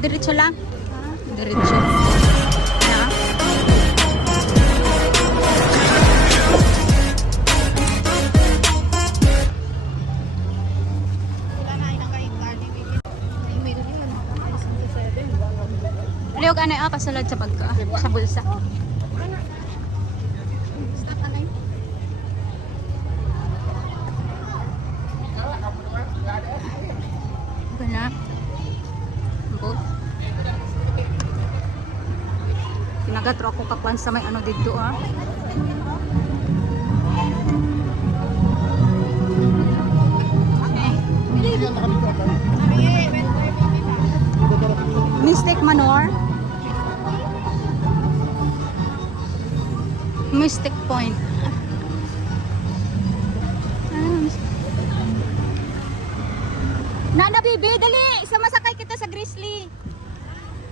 Diretso lang. Diretso. Na? Liyog ano ah, pasulod sa pagka, sa bulsa. Wala. Kinagatro ako kakuan sa may ano dito ah. Mystic Manor. Mystic Point. Nana Bibi, dali! Sama sakay kita sa Grizzly.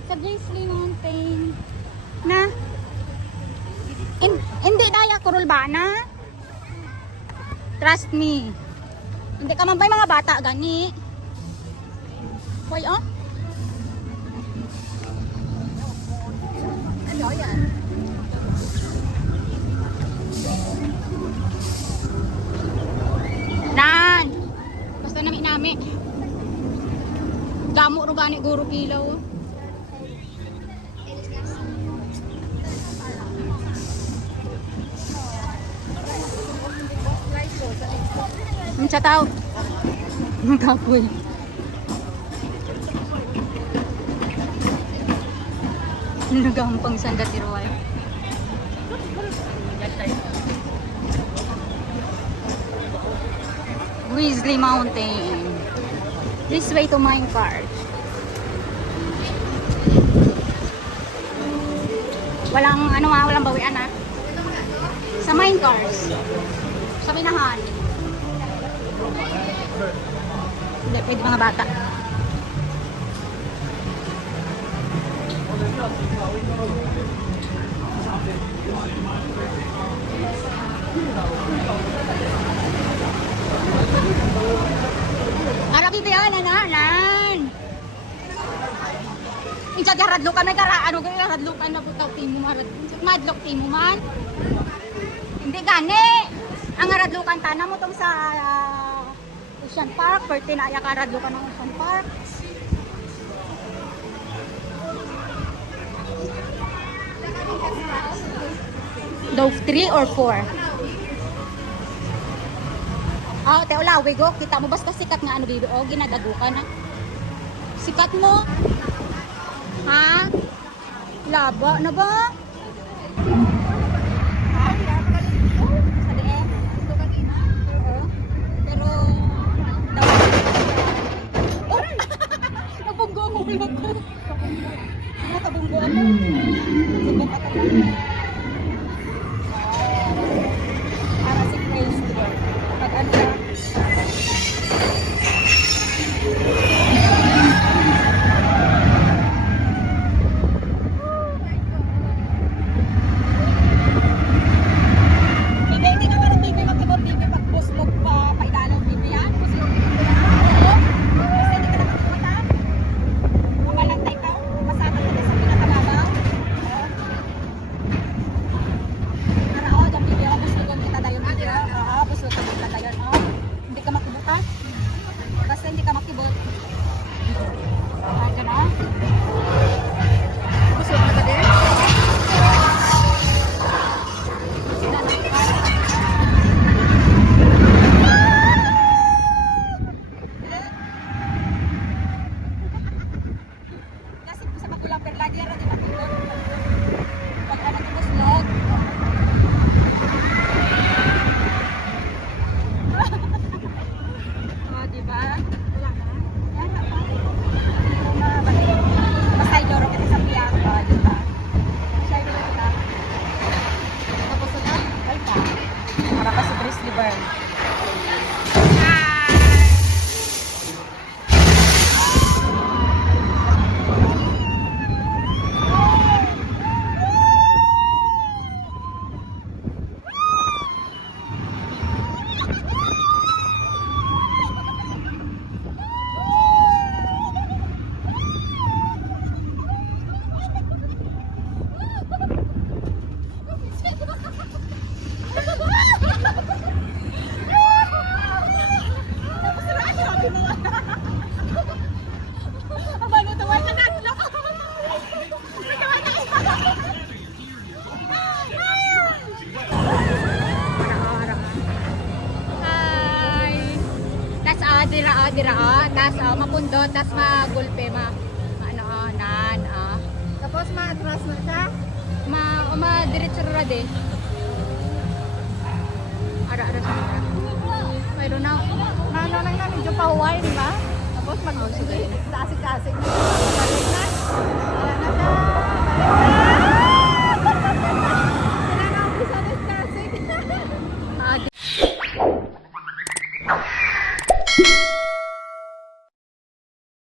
Sa Grizzly Mountain. Na? In, hindi daya kurul ba? Trust me. Hindi ka man mga bata gani? Hoy, oh. Ano yan? Nan! Basta nami nami. Damo ro gani guro kilaw. Mincha tao. Kapoy. Nagampang sanda tiruay. Grizzly Mountain. This way to Minecart. Walang ano ah, walang bawian ah. Sa Minecars. Sa Minahan. Hindi, pwede mga bata. Ara kita yan, ananan. Insa di radlukan may kara ano gani radlukan na putaw timo marad. Madlok timo man. Hindi gani. Ang radlukan tana mo tong sa uh, Ocean Park, perti na ya ka radlukan ng Ocean Park. Dove 3 or 4? Ah, te wala, we go. Kita mo basta sikat nga ano bibi. O, ginagago ka na. Sikat mo. Ha? Laba na ba? Sa liit? Oo. Pero, Oh! Nabunggo ako. Nakabunggo ako. Ah, dira ah, dira ah. Tas ah, mapundot, tas magulpe ma. Ano ah, nan ah. Tapos ma-atras na siya. Ma, o ma diretso ra de. Ara ara sa ara. Mayroon na. Ano lang na, medyo pahuway, di ba? Tapos mag Oh, na. Balik na. Wala na siya. Balik na.